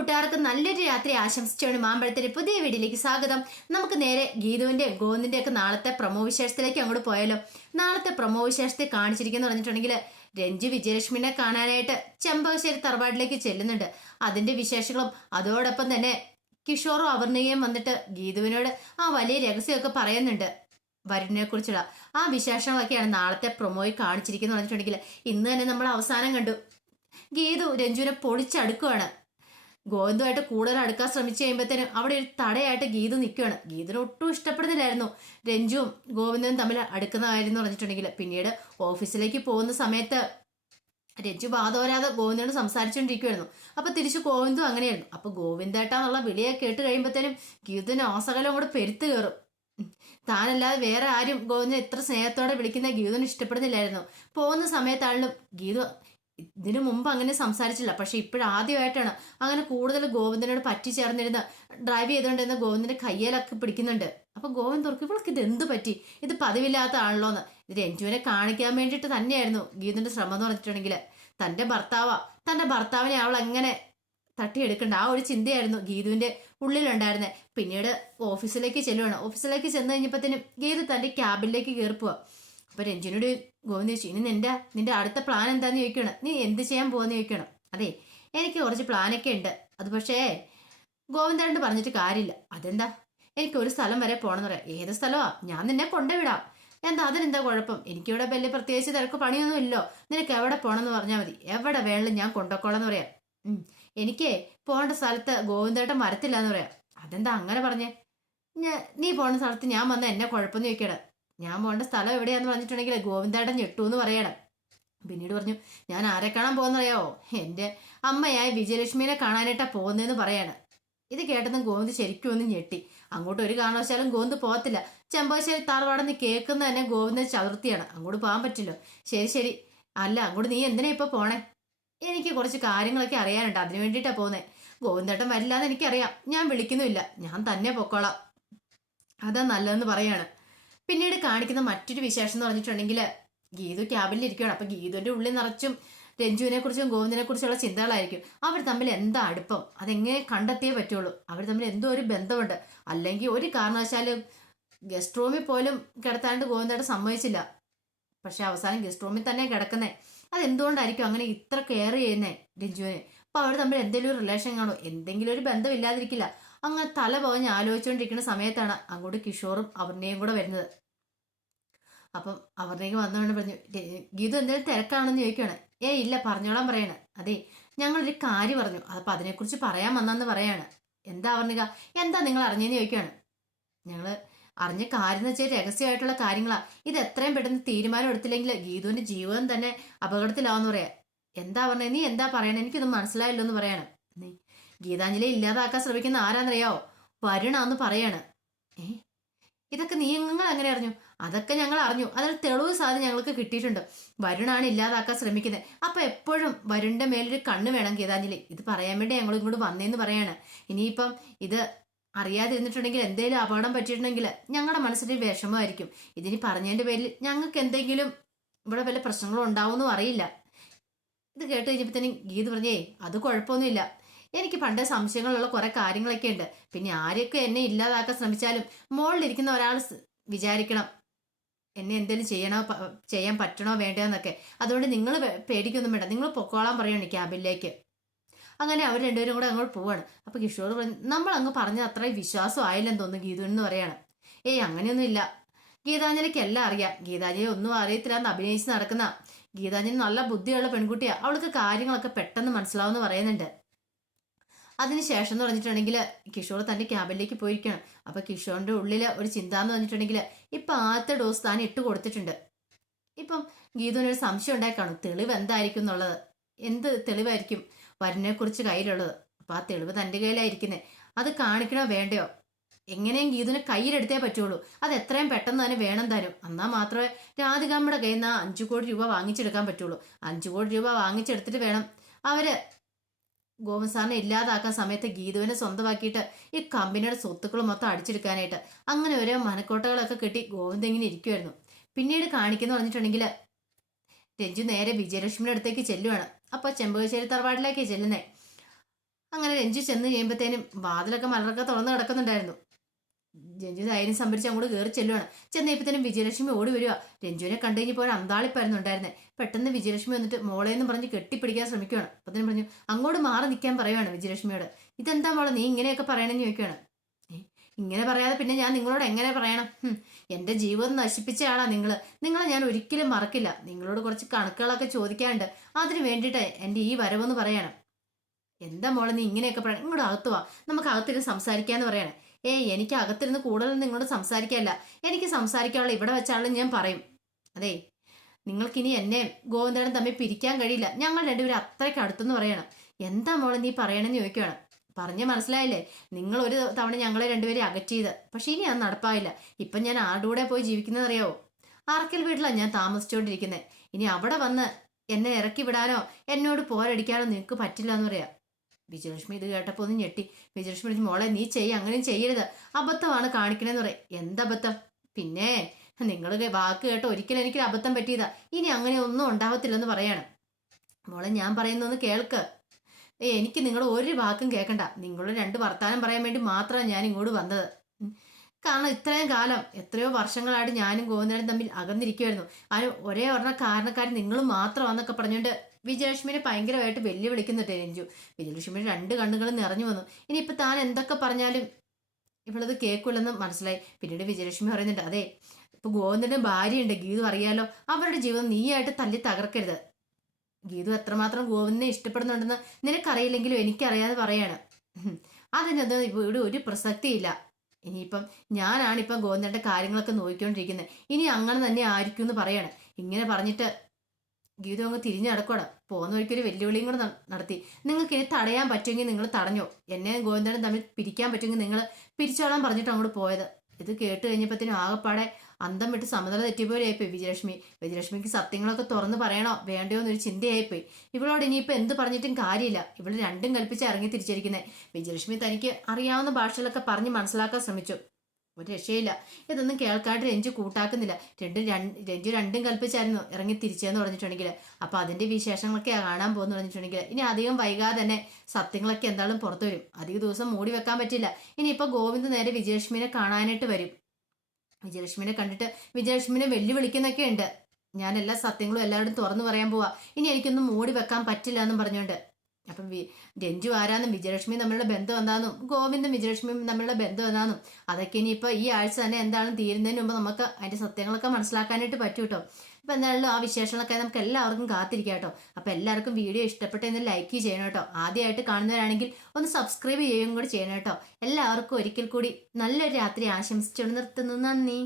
കൂട്ടുകാർക്ക് നല്ലൊരു രാത്രി ആശംസിച്ചുകൊണ്ട് മാമ്പഴത്തിന്റെ പുതിയ വീഡിയോയിലേക്ക് സ്വാഗതം. നമുക്ക് നേരെ ഗീതുവിന്റെ ഗോവിന്ദിന്റെ ഒക്കെ നാളത്തെ പ്രമോ വിശേഷത്തിലേക്ക് അങ്ങോട്ട് പോയാലോ. നാളത്തെ പ്രമോ വിശേഷത്തെ കാണിച്ചിരിക്കുന്നു പറഞ്ഞിട്ടുണ്ടെങ്കിൽ രഞ്ജു വിജയലക്ഷ്മിനെ കാണാനായിട്ട് ചെമ്പകശ്ശേരി തറവാട്ടിലേക്ക് ചെല്ലുന്നുണ്ട്. അതിന്റെ വിശേഷങ്ങളും അതോടൊപ്പം തന്നെ കിഷോറും അവർണയും വന്നിട്ട് ഗീതുവിനോട് ആ വലിയ രഹസ്യമൊക്കെ പറയുന്നുണ്ട്. വരുണിനെ കുറിച്ചുള്ള ആ വിശേഷങ്ങളൊക്കെയാണ് നാളത്തെ പ്രൊമോയിൽ കാണിച്ചിരിക്കുന്നു പറഞ്ഞിട്ടുണ്ടെങ്കിൽ ഇന്ന് തന്നെ നമ്മൾ അവസാനം കണ്ടു. ഗീതു രഞ്ജുവിനെ പൊളിച്ചടുക്കുവാണ്. ഗോവിന്ദുമായിട്ട് കൂടുതൽ അടുക്കാൻ ശ്രമിച്ചു കഴിയുമ്പോഴത്തേനും അവിടെ ഒരു തടയായിട്ട് ഗീതു നിൽക്കുകയാണ്. ഗീതിന് ഒട്ടും ഇഷ്ടപ്പെടുന്നില്ലായിരുന്നു. രഞ്ജുവും ഗോവിന്ദനും തമ്മിൽ അടുക്കുന്നതായിരുന്നു പറഞ്ഞിട്ടുണ്ടെങ്കിൽ പിന്നീട് ഓഫീസിലേക്ക് പോകുന്ന സമയത്ത് രഞ്ജു ബാധവരാതെ ഗോവിന്ദനോട് സംസാരിച്ചുകൊണ്ടിരിക്കുമായിരുന്നു അപ്പൊ തിരിച്ച് ഗോവിന്ദും അങ്ങനെയായിരുന്നു. അപ്പൊ ഗോവിന്ദേട്ടാന്നുള്ള വിളിയെ കേട്ട് കഴിയുമ്പോഴത്തേനും ഗീതുവിന് ആസകലം കൂടെ പെരുത്ത് കയറും. താനല്ലാതെ വേറെ ആരും ഗോവിന്ദൻ എത്ര സ്നേഹത്തോടെ വിളിക്കുന്ന ഗീതുവിന് ഇഷ്ടപ്പെടുന്നില്ലായിരുന്നു. പോകുന്ന സമയത്താണെങ്കിലും ഗീതു ഇതിനു മുമ്പ് അങ്ങനെ സംസാരിച്ചില്ല. പക്ഷെ ഇപ്പോഴാദ്യമായിട്ടാണ് അങ്ങനെ കൂടുതൽ ഗോവിന്ദനോട് പറ്റിച്ചേർന്നിരുന്ന് ഡ്രൈവ് ചെയ്തുകൊണ്ടിരുന്ന ഗോവിന്ദന്റെ കയ്യിലൊക്കെ പിടിക്കുന്നുണ്ട്. അപ്പൊ ഗോവിന്ദ് ഓർക്ക് ഇവൾക്ക് ഇത് എന്ത് പറ്റി? ഇത് പതിവില്ലാത്ത ആണല്ലോന്ന് ഇത് രഞ്ജുവിനെ കാണിക്കാൻ വേണ്ടിയിട്ട് തന്നെയായിരുന്നു ഗീതുന്റെ ശ്രമം എന്ന് പറഞ്ഞിട്ടുണ്ടെങ്കിൽ തന്റെ ഭർത്താവാ. തന്റെ ഭർത്താവിനെ അവൾ എങ്ങനെ തട്ടിയെടുക്കണ്ട? ആ ഒരു ചിന്തയായിരുന്നു ഗീതുവിന്റെ ഉള്ളിലുണ്ടായിരുന്നത് പിന്നീട് ഓഫീസിലേക്ക് ചെല്ലുവാണ്. ഓഫീസിലേക്ക് ചെന്ന് കഴിഞ്ഞപ്പോഴത്തേനും ഗീതു തന്റെ ക്യാബിലേക്ക് കയറി പോവാ അപ്പൊ രഞ്ജിനോട് ഗോവിന്ദ് ചോദിച്ചു ഇനി നിന്റെ നിന്റെ അടുത്ത പ്ലാൻ എന്താന്ന് ചോദിക്കണം. നീ എന്ത് ചെയ്യാൻ പോകുന്ന ചോദിക്കണം. അതെ എനിക്ക് കുറച്ച് പ്ലാനൊക്കെ ഉണ്ട്. അത് പക്ഷേ ഗോവിന്ദനോട് പറഞ്ഞിട്ട് കാര്യമില്ല. അതെന്താ? എനിക്ക് ഒരു സ്ഥലം വരെ പോകണമെന്ന് പറയാം. ഏത് സ്ഥലമാ? ഞാൻ നിന്നെ കൊണ്ടുവിടാം. എന്താ അതിനെന്താ കുഴപ്പം? എനിക്കിവിടെ വലിയ പ്രത്യേകിച്ച് തിരക്ക് പണിയൊന്നും ഇല്ലോ. നിനക്ക് എവിടെ പോകണം എന്ന് പറഞ്ഞാൽ മതി. എവിടെ വേണമെങ്കിലും ഞാൻ കൊണ്ടുപോക്കോളാം എന്ന് പറയാം എനിക്ക് പോകേണ്ട സ്ഥലത്ത് ഗോവിന്ദേട്ടൻ വരത്തില്ല എന്ന് പറയാം. അതെന്താ അങ്ങനെ പറഞ്ഞേ? നീ പോകുന്ന സ്ഥലത്ത് ഞാൻ വന്ന എന്നെ കുഴപ്പമെന്ന് ചോദിക്കട ഞാൻ പോകേണ്ട സ്ഥലം എവിടെയാന്ന് പറഞ്ഞിട്ടുണ്ടെങ്കിൽ ഗോവിന്ദേട്ടൻ ഞെട്ടു എന്ന് പറയണം. പിന്നീട് പറഞ്ഞു ഞാൻ ആരെ കാണാൻ പോകുന്നറിയോ എന്റെ അമ്മയായ വിജയലക്ഷ്മിനെ കാണാനായിട്ടാണ് പോകുന്നതെന്ന് പറയാണ്. ഇത് കേട്ടതും ഗോവിന്ദ് ശരിക്കും ഒന്ന് ഞെട്ടി. അങ്ങോട്ട് ഒരു കാരണവശാലും ഗോവിന്ദ് പോകത്തില്ല. ചെമ്പകശ്ശേരി താറവാടെന്ന് കേൾക്കുന്ന തന്നെ ഗോവിന്ദൻ ചതുർത്ഥിയാണ്. അങ്ങോട്ട് പോകാൻ പറ്റില്ല. ശരി ശരി. അല്ല അങ്ങോട്ട് നീ എന്തിനാ ഇപ്പൊ പോണേ? എനിക്ക് കുറച്ച് കാര്യങ്ങളൊക്കെ അറിയാനുണ്ട്. അതിനു വേണ്ടിയിട്ടാ പോകുന്നത് ഗോവിന്ദേട്ടൻ വരില്ല എന്ന് എനിക്കറിയാം. ഞാൻ വിളിക്കുന്നുമില്ല. ഞാൻ തന്നെ പൊക്കോളാം. അതാ നല്ലതെന്ന് പറയാണ്. പിന്നീട് കാണിക്കുന്ന മറ്റൊരു വിശേഷം എന്ന് പറഞ്ഞിട്ടുണ്ടെങ്കിൽ ഗീതു ക്യാബിനിൽ ഇരിക്കുകയാണ്. അപ്പൊ ഗീതുവിന്റെ ഉള്ളിൽ നിറച്ചും രഞ്ജുവിനെ കുറിച്ചും ഗോവിന്ദനെ കുറിച്ചുള്ള ചിന്തകളായിരിക്കും. അവർ തമ്മിൽ എന്താ അടുപ്പം? അതെങ്ങനെ കണ്ടെത്തിയേ പറ്റുള്ളൂ? അവർ തമ്മിൽ എന്തോ ഒരു ബന്ധമുണ്ട്. അല്ലെങ്കിൽ ഒരു കാരണവശാലും ഗസ്റ്റ് റൂമിൽ പോലും കിടത്താണ്ട് ഗോവിന്ദയുടെ സമ്മതിച്ചില്ല. പക്ഷെ അവസാനം ഗസ്റ്റ് റൂമിൽ തന്നെ കിടക്കുന്നേ. അതെന്തുകൊണ്ടായിരിക്കും അങ്ങനെ ഇത്ര കെയർ ചെയ്യുന്നേ രഞ്ജുവിനെ? അപ്പൊ അവർ തമ്മിൽ എന്തെങ്കിലും റിലേഷൻ കാണോ? എന്തെങ്കിലും ഒരു ബന്ധം ഇല്ലാതിരിക്കില്ല അങ്ങനെ തല പോഞ്ഞ് ആലോചിച്ചുകൊണ്ടിരിക്കുന്ന സമയത്താണ് അങ്ങോട്ട് കിഷോറും അവരുടെയും കൂടെ വരുന്നത്. അപ്പം അവരുടെ വന്നുകൊണ്ട് പറഞ്ഞു "രേ- ഗീതു എന്തെങ്കിലും തിരക്കാണെന്ന് ചോദിക്കുകയാണ് ഏ ഇല്ല പറഞ്ഞോളാൻ പറയണ. അതെ. ഞങ്ങളൊരു കാര്യം പറഞ്ഞു. അപ്പം അതിനെക്കുറിച്ച് പറയാൻ വന്നെന്ന് പറയാണ്. എന്താ പറഞ്ഞുക എന്താ നിങ്ങൾ അറിഞ്ഞെന്ന് ചോദിക്കുകയാണ് ഞങ്ങൾ അറിഞ്ഞ കാര്യം എന്ന് വെച്ചാൽ രഹസ്യമായിട്ടുള്ള കാര്യങ്ങളാ. ഇത് എത്രയും പെട്ടെന്ന് തീരുമാനം എടുത്തില്ലെങ്കിൽ ഗീതുവിന്റെ ജീവൻ തന്നെ അപകടത്തിലാവെന്ന് പറയാ. എന്താ പറഞ്ഞത് നീ എന്താ പറയണേ? എനിക്കൊന്നും മനസ്സിലായില്ലോ എന്ന് പറയണം. നീ ഗീതാഞ്ജലി ഇല്ലാതാക്കാൻ ശ്രമിക്കുന്ന ആരാന്നറിയാവോ? വരുണാന്ന് പറയാണ്. ഏ? ഇതൊക്കെ നീ നിങ്ങൾ എങ്ങനെ അറിഞ്ഞു? അതൊക്കെ ഞങ്ങൾ അറിഞ്ഞു അതിൽ തെളിവ് സാധനം ഞങ്ങൾക്ക് കിട്ടിയിട്ടുണ്ട്. വരുണാണ് ഇല്ലാതാക്കാൻ ശ്രമിക്കുന്നത്. അപ്പൊ എപ്പോഴും വരുണിന്റെ മേലൊരു കണ്ണ് വേണം ഗീതാഞ്ജലി. ഇത് പറയാൻ വേണ്ടി ഞങ്ങൾ ഇങ്ങോട്ട് വന്നേന്ന് പറയാണ്. ഇനിയിപ്പം ഇത് അറിയാതിരുന്നിട്ടുണ്ടെങ്കിൽ എന്തെങ്കിലും അപകടം പറ്റിയിട്ടുണ്ടെങ്കിൽ ഞങ്ങളുടെ മനസ്സിൽ വിഷമമായിരിക്കും. ഇതിനി പറഞ്ഞതിന്റെ പേരിൽ ഞങ്ങൾക്ക് എന്തെങ്കിലും ഇവിടെ വല്ല പ്രശ്നങ്ങളും ഉണ്ടാവുമെന്നും അറിയില്ല. ഇത് കേട്ട് കഴിഞ്ഞപ്പോഴത്തേനും ഗീത് പറഞ്ഞേ അത് കുഴപ്പമൊന്നുമില്ല. എനിക്ക് പണ്ടേ സംശയങ്ങളുള്ള കുറെ കാര്യങ്ങളൊക്കെ ഉണ്ട്. പിന്നെ ആരെയൊക്കെ എന്നെ ഇല്ലാതാക്കാൻ ശ്രമിച്ചാലും മുകളിലിരിക്കുന്ന ഒരാൾ വിചാരിക്കണം. എന്നെ എന്തെങ്കിലും ചെയ്യണോ ചെയ്യാൻ പറ്റണോ വേണ്ടോ എന്നൊക്കെ അതുകൊണ്ട് നിങ്ങൾ പേടിക്കൊന്നും വേണ്ട. നിങ്ങൾ പൊക്കോളാൻ പറയണം ക്യാബിലേക്ക്. അങ്ങനെ അവർ രണ്ടുപേരും കൂടെ അങ്ങോട്ട് പോവാണ്. അപ്പൊ കിഷോർ പറഞ്ഞു നമ്മൾ അങ്ങ് പറഞ്ഞ അത്രയും വിശ്വാസം ആയില്ലെന്ന് തോന്നുന്നു ഗീതു എന്ന് പറയാണ്. ഏയ് അങ്ങനെയൊന്നും ഇല്ല. ഗീതാഞ്ജലിക്ക് എല്ലാം അറിയാം. ഗീതാഞ്ജലി ഒന്നും അറിയത്തില്ല എന്ന് അഭിനയിച്ച് നടക്കുന്ന ഗീതാഞ്ജലി നല്ല ബുദ്ധിയുള്ള പെൺകുട്ടിയാ. അവൾക്ക് കാര്യങ്ങളൊക്കെ പെട്ടെന്ന് മനസ്സിലാവുമെന്ന് പറയുന്നുണ്ട്. അതിനുശേഷം എന്ന് പറഞ്ഞിട്ടുണ്ടെങ്കിൽ കിഷോർ തന്റെ ക്യാബിലേക്ക് പോയിരിക്കണം അപ്പൊ കിഷോറിന്റെ ഉള്ളിൽ ഒരു ചിന്ത എന്ന് പറഞ്ഞിട്ടുണ്ടെങ്കിൽ ഇപ്പൊ ആദ്യത്തെ ഡോസ് താൻ ഇട്ട് കൊടുത്തിട്ടുണ്ട്. ഇപ്പം ഗീതുവിന് ഒരു സംശയം ഉണ്ടായിക്കാണും. തെളിവ് എന്തായിരിക്കും എന്നുള്ളത്. എന്ത് തെളിവായിരിക്കും വരനെക്കുറിച്ച് കുറിച്ച് കയ്യിലുള്ളത്? അപ്പൊ ആ തെളിവ് തന്റെ കയ്യിലായിരിക്കുന്നത് അത് കാണിക്കണോ വേണ്ടയോ? എങ്ങനെയും ഗീതുവിനെ കയ്യിലെടുത്തേ പറ്റുള്ളൂ. അത് എത്രയും പെട്ടെന്ന് തന്നെ വേണം തരും. എന്നാൽ മാത്രമേ രാധികാമ്മയുടെ കയ്യിൽ നിന്ന് അഞ്ചു കോടി രൂപ വാങ്ങിച്ചെടുക്കാൻ പറ്റുള്ളൂ. അഞ്ചു കോടി രൂപ വാങ്ങിച്ചെടുത്തിട്ട് വേണം അവർ ഗോവിന്ദ് സാറിനെ ഇല്ലാതാക്കാൻ സമയത്ത് ഗീതുവിനെ സ്വന്തമാക്കിയിട്ട് ഈ കമ്പനിയുടെ സ്വത്തുക്കൾ മൊത്തം അടിച്ചെടുക്കാനായിട്ട്. അങ്ങനെ ഓരോ മനക്കോട്ടകളൊക്കെ കിട്ടി ഗോവിന്ദ് ഇങ്ങനെ ഇരിക്കുമായിരുന്നു പിന്നീട് കാണിക്കുന്നു പറഞ്ഞിട്ടുണ്ടെങ്കിൽ രഞ്ജു നേരെ വിജയലക്ഷ്മിയുടെ അടുത്തേക്ക് ചെല്ലുവാണ്. അപ്പൊ ചെമ്പകശ്ശേരി തറവാടിലേക്ക് ചെല്ലുന്നേ. അങ്ങനെ രഞ്ജു ചെന്ന് കഴിയുമ്പോഴത്തേനും വാതിലൊക്കെ മലർക്കെ തുറന്ന് കിടക്കുന്നുണ്ടായിരുന്നു. രഞ്ജു ധൈര്യം സംഭരിച്ച് അങ്ങോട്ട് കയറി ചെല്ലുവാണ്. ചെന്നപ്പോഴത്തേനും വിജയലക്ഷ്മി ഓടി വരിക. രഞ്ജുവിനെ കണ്ടു കഴിഞ്ഞപ്പോൾ ഒരു പെട്ടെന്ന് വിജയലക്ഷ്മി വന്നിട്ട് മോളെ എന്ന് പറഞ്ഞ് കെട്ടിപ്പിടിക്കാൻ ശ്രമിക്കുകയാണ് തന്നെ പറഞ്ഞു അങ്ങോട്ട് മാറി നിൽക്കാൻ പറയുവാണ് വിജയലക്ഷ്മിയോട്. ഇതെന്താ മോളെ നീ ഇങ്ങനെയൊക്കെ പറയണമെന്ന് ചോദിക്കുകയാണ് "ഏ, ഇങ്ങനെ പറയാതെ പിന്നെ ഞാൻ നിങ്ങളോട് എങ്ങനെ പറയണം? എന്റെ ജീവിതം നശിപ്പിച്ച ആളാ നിങ്ങൾ നിങ്ങളെ ഞാൻ ഒരിക്കലും മറക്കില്ല. നിങ്ങളോട് കുറച്ച് കണക്കുകളൊക്കെ ചോദിക്കാനുണ്ട്. അതിന് വേണ്ടിയിട്ട് എന്റെ ഈ വരവെന്ന് പറയണം. എന്താ മോളെ നീ ഇങ്ങനെയൊക്കെ പറയണം? ഇങ്ങോട്ട് അകത്തുവാ നമുക്ക് അകത്തിരുന്ന് സംസാരിക്കാന്ന് പറയണേ. ഏ എനിക്ക് അകത്തിരുന്ന് കൂടുതൽ നിങ്ങളോട് സംസാരിക്കാനല്ല. എനിക്ക് സംസാരിക്കാനുള്ള ഇവിടെ വെച്ചാണെങ്കിലും ഞാൻ പറയും. അതെ നിങ്ങൾക്കിനി എന്നെ ഗോവിന്ദനും തമ്മിൽ പിരിക്കാൻ കഴിയില്ല. ഞങ്ങൾ രണ്ടുപേരും അത്രയ്ക്ക് അടുത്തെന്ന് പറയണം. എന്താ മോളെ നീ പറയണമെന്ന് ചോദിക്കുകയാണ് പറഞ്ഞ് മനസ്സിലായില്ലേ? നിങ്ങൾ ഒരു തവണ ഞങ്ങളെ രണ്ടുപേരെ അകറ്റിയത് പക്ഷെ ഇനി അത് നടപ്പായില്ല ഇപ്പം ഞാൻ ആരുടെ കൂടെ പോയി ജീവിക്കുന്നത് അറിയാവോ ആർക്കൽ വീട്ടിലാണ് ഞാൻ താമസിച്ചുകൊണ്ടിരിക്കുന്നത് ഇനി അവിടെ വന്ന് എന്നെ ഇറക്കി വിടാനോ എന്നോട് പോരടിക്കാനോ നിങ്ങൾക്ക് പറ്റില്ല എന്ന് പറയാം വിജയലക്ഷ്മി ഇത് കേട്ടപ്പോൾ ഒന്ന് ഞെട്ടി. വിജയലക്ഷ്മി പറഞ്ഞു മോളെ നീ ചെയ്യ അങ്ങനെയും ചെയ്യരുത്. അബദ്ധമാണ് കാണിക്കണേന്ന് പറയും. എന്തബദ്ധം പിന്നെ നിങ്ങൾ വാക്ക് കേട്ട് ഒരിക്കലും എനിക്ക് അബദ്ധം പറ്റിയതാ. ഇനി അങ്ങനെ ഒന്നും ഉണ്ടാവത്തില്ലെന്ന് പറയാണ്. മോളെ ഞാൻ പറയുന്നൊന്ന് കേൾക്ക്. ഏ എനിക്ക് നിങ്ങൾ ഒരു വാക്കും കേൾക്കണ്ട നിങ്ങളുടെ രണ്ട് വർത്താനം പറയാൻ വേണ്ടി മാത്രമാണ് ഞാൻ ഇങ്ങോട്ട് വന്നത്. കാരണം ഇത്രയും കാലം എത്രയോ വർഷങ്ങളായിട്ട് ഞാനും ഗോവിന്ദനും തമ്മിൽ അകന്നിരിക്കുമായിരുന്നു അതിന് ഒരേ ഒരെണ്ണ കാരണക്കാരൻ നിങ്ങൾ മാത്രമാണെന്നൊക്കെ പറഞ്ഞുകൊണ്ട് വിജയലക്ഷ്മിനെ ഭയങ്കരമായിട്ട് വെല്ലുവിളിക്കുന്നുണ്ട് രഞ്ജു. വിജയലക്ഷ്മിയുടെ രണ്ട് കണ്ണുകളും നിറഞ്ഞു വന്നു. ഇനിയിപ്പോൾ താൻ എന്തൊക്കെ പറഞ്ഞാലും ഇവളത് കേൾക്കില്ലെന്ന് മനസ്സിലായി. പിന്നീട് വിജയലക്ഷ്മി പറയുന്നുണ്ട് അതെ ഇപ്പൊ ഗോവിന്ദന്റെ ഭാര്യയുണ്ട്. ഗീതു അറിയാലോ അവരുടെ ജീവിതം നീയായിട്ട് തല്ലി തകർക്കരുത്. ഗീതു എത്രമാത്രം ഗോവിന്ദനെ ഇഷ്ടപ്പെടുന്നുണ്ടെന്ന് നിനക്കറിയില്ലെങ്കിലും എനിക്കറിയാതെ പറയാണ്. അതിനൊന്നും ഇവിടെ ഒരു പ്രസക്തിയില്ല. ഇനിയിപ്പം ഞാനാണിപ്പം ഗോവിന്ദന്റെ കാര്യങ്ങളൊക്കെ നോക്കിക്കൊണ്ടിരിക്കുന്നത്. ഇനി അങ്ങനെ തന്നെ ആയിരിക്കും എന്ന് പറയാണ്. ഇങ്ങനെ പറഞ്ഞിട്ട് ഗീതു അങ്ങ് തിരിഞ്ഞ് നടക്കണം പോകുന്ന വഴിക്കൊരു വെല്ലുവിളിയും കൂടെ നടത്തി. നിങ്ങൾക്ക് ഇനി തടയാൻ പറ്റുമെങ്കിൽ നിങ്ങൾ തടഞ്ഞോ? എന്നെ ഗോവിന്ദനും തമ്മിൽ പിരിക്കാൻ പറ്റുമെങ്കിൽ നിങ്ങൾ പിരിച്ചോളാൻ പറഞ്ഞിട്ട് അങ്ങോട്ട് പോയത്. ഇത് കേട്ട് കഴിഞ്ഞപ്പോഴത്തേനും ആകെപ്പാടെ അന്തം വിട്ട് സമതല തെറ്റിപ്പോലെയായിപ്പോയി വിജയലക്ഷ്മി. വിജയലക്ഷ്മിക്ക് സത്യങ്ങളൊക്കെ തുറന്ന് പറയണോ? വേണ്ടയോ എന്നൊരു ചിന്തയായിപ്പോയി. ഇവളോട് ഇനിയിപ്പോൾ എന്ത് പറഞ്ഞിട്ടും കാര്യമില്ല. ഇവൾ രണ്ടും കൽപ്പിച്ച് ഇറങ്ങി തിരിച്ചിരിക്കുന്നത് വിജയലക്ഷ്മി തനിക്ക് അറിയാവുന്ന ഭാഷകളൊക്കെ പറഞ്ഞ് മനസ്സിലാക്കാൻ ശ്രമിച്ചു. ഒരു രക്ഷയില്ല. ഇതൊന്നും കേൾക്കാണ്ട് രഞ്ജു കൂട്ടാക്കുന്നില്ല. രണ്ടും രഞ്ജു രണ്ടും കൽപ്പിച്ചായിരുന്നു ഇറങ്ങി തിരിച്ചെന്ന് പറഞ്ഞിട്ടുണ്ടെങ്കിൽ അപ്പൊ അതിന്റെ വിശേഷങ്ങളൊക്കെ കാണാൻ പോകുന്നു പറഞ്ഞിട്ടുണ്ടെങ്കിൽ ഇനി അധികം വൈകാതെ തന്നെ സത്യങ്ങളൊക്കെ എന്തായാലും പുറത്തു വരും. അധിക ദിവസം മൂടി വെക്കാൻ പറ്റില്ല. ഇനിയിപ്പോൾ ഗോവിന്ദ് നേരെ വിജയലക്ഷ്മിനെ കാണാനായിട്ട് വരും. വിജയലക്ഷ്മിനെ കണ്ടിട്ട് വിജയലക്ഷ്മിനെ വെല്ലുവിളിക്കുന്നൊക്കെ ഉണ്ട് ഞാൻ എല്ലാ സത്യങ്ങളും എല്ലാവരും തുറന്നു പറയാൻ പോവാ. ഇനി എനിക്കൊന്നും മൂടി വെക്കാൻ പറ്റില്ല എന്നും പറഞ്ഞുകൊണ്ട് അപ്പം രഞ്ജു ആരാന്നും വിജയലക്ഷ്മി തമ്മിലുള്ള ബന്ധം എന്താന്നും ഗോവിന്ദും വിജയലക്ഷ്മിയും തമ്മിലുള്ള ബന്ധം എന്താന്നും അതൊക്കെ ഇനിയിപ്പോൾ ഈ ആഴ്ച തന്നെ എന്താണ് തീരുന്നതിന് മുമ്പ് നമുക്ക് അതിന്റെ സത്യങ്ങളൊക്കെ മനസ്സിലാക്കാനായിട്ട് പറ്റും കേട്ടോ അപ്പം എന്തായാലും ആ വിശേഷങ്ങളൊക്കെ നമുക്ക് എല്ലാവർക്കും കാത്തിരിക്കാം കേട്ടോ അപ്പം എല്ലാവർക്കും വീഡിയോ ഇഷ്ടപ്പെട്ടെന്ന് ലൈക്ക് ചെയ്യണം കേട്ടോ ആദ്യമായിട്ട് കാണുന്നവരാണെങ്കിൽ ഒന്ന് സബ്സ്ക്രൈബ് ചെയ്യുകയും കൂടി ചെയ്യണം കേട്ടോ എല്ലാവർക്കും ഒരിക്കൽ കൂടി നല്ലൊരു രാത്രി ആശംസിച്ചുകൊണ്ട് നിർത്തുന്നു. നന്ദി.